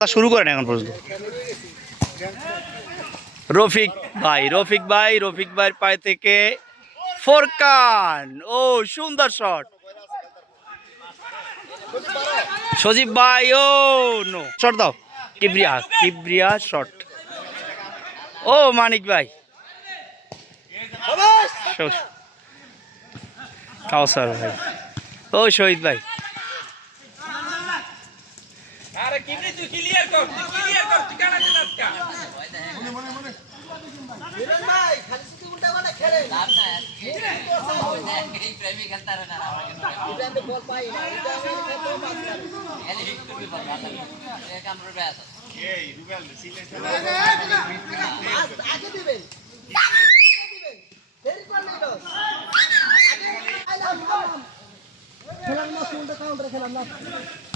শুরু করেন এখন পর্যন্ত। রফিক ভাই রফিক ভাই রফিক ভাইয়ের পায়ে থেকে ফোরকান। ও সুন্দর শট সজীব ভাই ও নো। শট দাও। কিবরিয়া কিবরিয়া শট ও মানিক ভাই। কাউসার ভাই ও শহীদ ভাই। কিবরি তুই ক্লিয়ার কর তুই ক্লিয়ার কর তুই কানা দিলাস কা। খেলাম না আই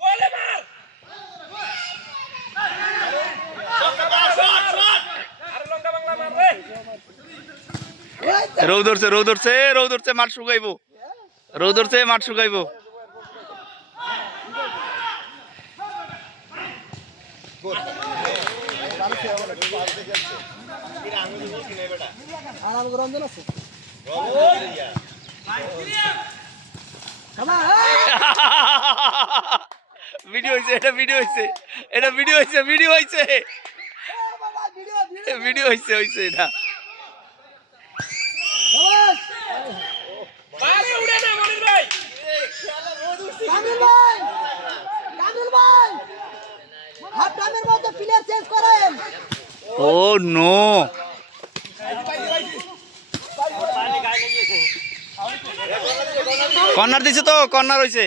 গোলে মার আরে লঙ্কা বাংলা মার রে ধরছে রৌ ধরছে রৌ ধরছে, মাঠ শুকাইবো। রৌ ধরছে মাঠ শুকাইবো। ভিডিও হয়েছে এটা ভিডিও হয়েছে এটা ভিডিও হয়েছে ভিডিও হয়েছে ভিডিও হয়েছে হয়েছে এটা। পারে উড়ে না মনির ভাই। কামিল ভাই! কামিল ভাই! হাফ টাইমের মধ্যে প্লেয়ার চেঞ্জ করেন। ও নো। কর্নার দিছে তো কর্নার হয়েছে